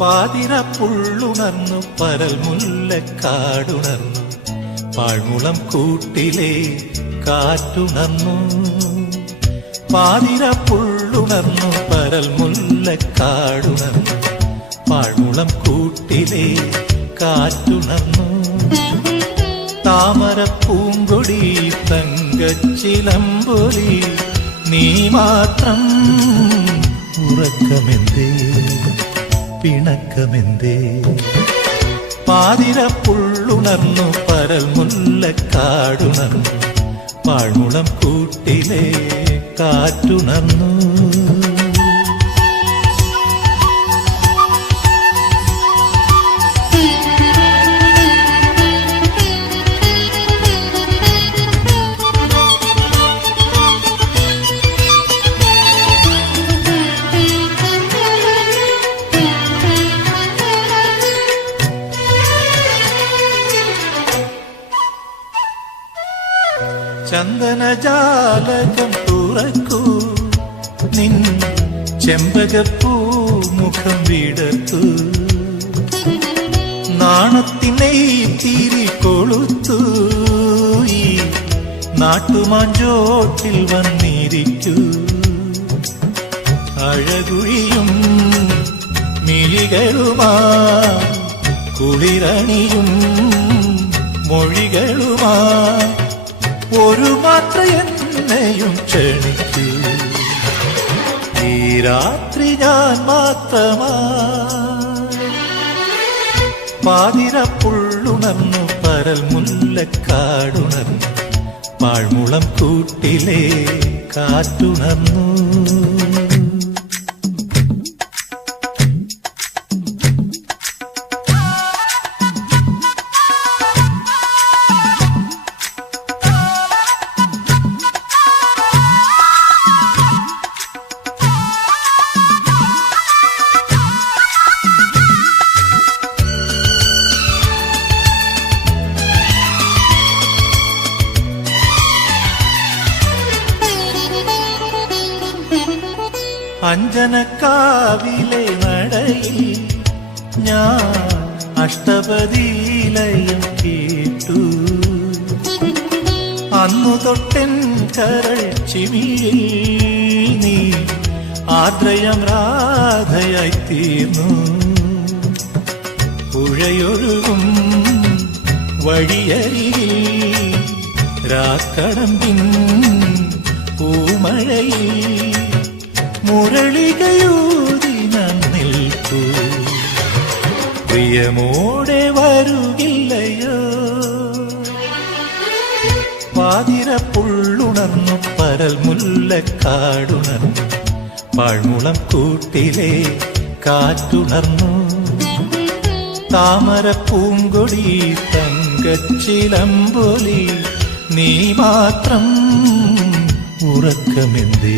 പാതിര പുള്ളുണർന്നു പരൽ മുല്ലക്കാടുണർന്നു പാഴ്മുളം കൂട്ടിലെ കാറ്റുണർന്നു. പാതിര പുള്ളുണർന്നു പരൽ മുല്ലക്കാടുണർന്നു പാഴ്മുളം കൂട്ടിലെ കാറ്റുണർന്നു. താമര പൂങ്കൊടി തങ്കച്ചിലമ്പൊലി നീ മാത്രം ഉറക്കമെന്തേ പിണക്കമെന്തേ. പാതിര പുള്ളുണർന്നു പരൽ മുല്ലക്കാടുണർന്നു പാഴ്മുളം കൂട്ടിലെ കാറ്റുണർന്നു. ചന്ദനജാലകം തുറക്കൂ നിൻ ചെമ്പകപ്പൂ മുഖം വിടർത്തു. നാണത്തിനെ തിരി കൊളുത്തു ഈ നാട്ടുമാഞ്ചോട്ടിൽ വന്നിരിക്കൂ. അഴകുഴിയും മിഴികളുമാ കുളിരണിയും മൊഴികളുമാ ഒരു മാത്ര എന്നെയും ക്ഷണിക്കൂ. ഈ രാത്രി ഞാൻ മാത്രമാ. പാതിര പുള്ളുണർന്നു പരൽ മുല്ലക്കാടുണർന്നു പാഴ്മുളം കൂട്ടിലെ കാറ്റുണർന്നു. അഞ്ജനക്കാവിലെ നടയിൽ ഞാൻ അഷ്ടപതിലയം കേട്ടു. അന്നു തൊട്ടൻ കരൾ ചിമിയിൽ നീ ആദ്രയം രാധയായി തീർന്നു. പുഴയൊഴുകും വഴിയരികിൽ രാക്കടമ്പിൻ പൂമഴയിൽ മുരളികയൂതി ഞാൻ നിൽക്കൂ. പ്രിയമോടെ വരുകില്ലയോ. പാതിര പുള്ളുണർന്നു പരൽ മുല്ലക്കാടുണർന്നു പാഴ്മുളം കൂട്ടിലെ കാറ്റുണർന്നു. താമര പൂങ്കൊടി തങ്കച്ചിലമ്പൊലി നീ മാത്രം ഉറക്കമെന്തേ.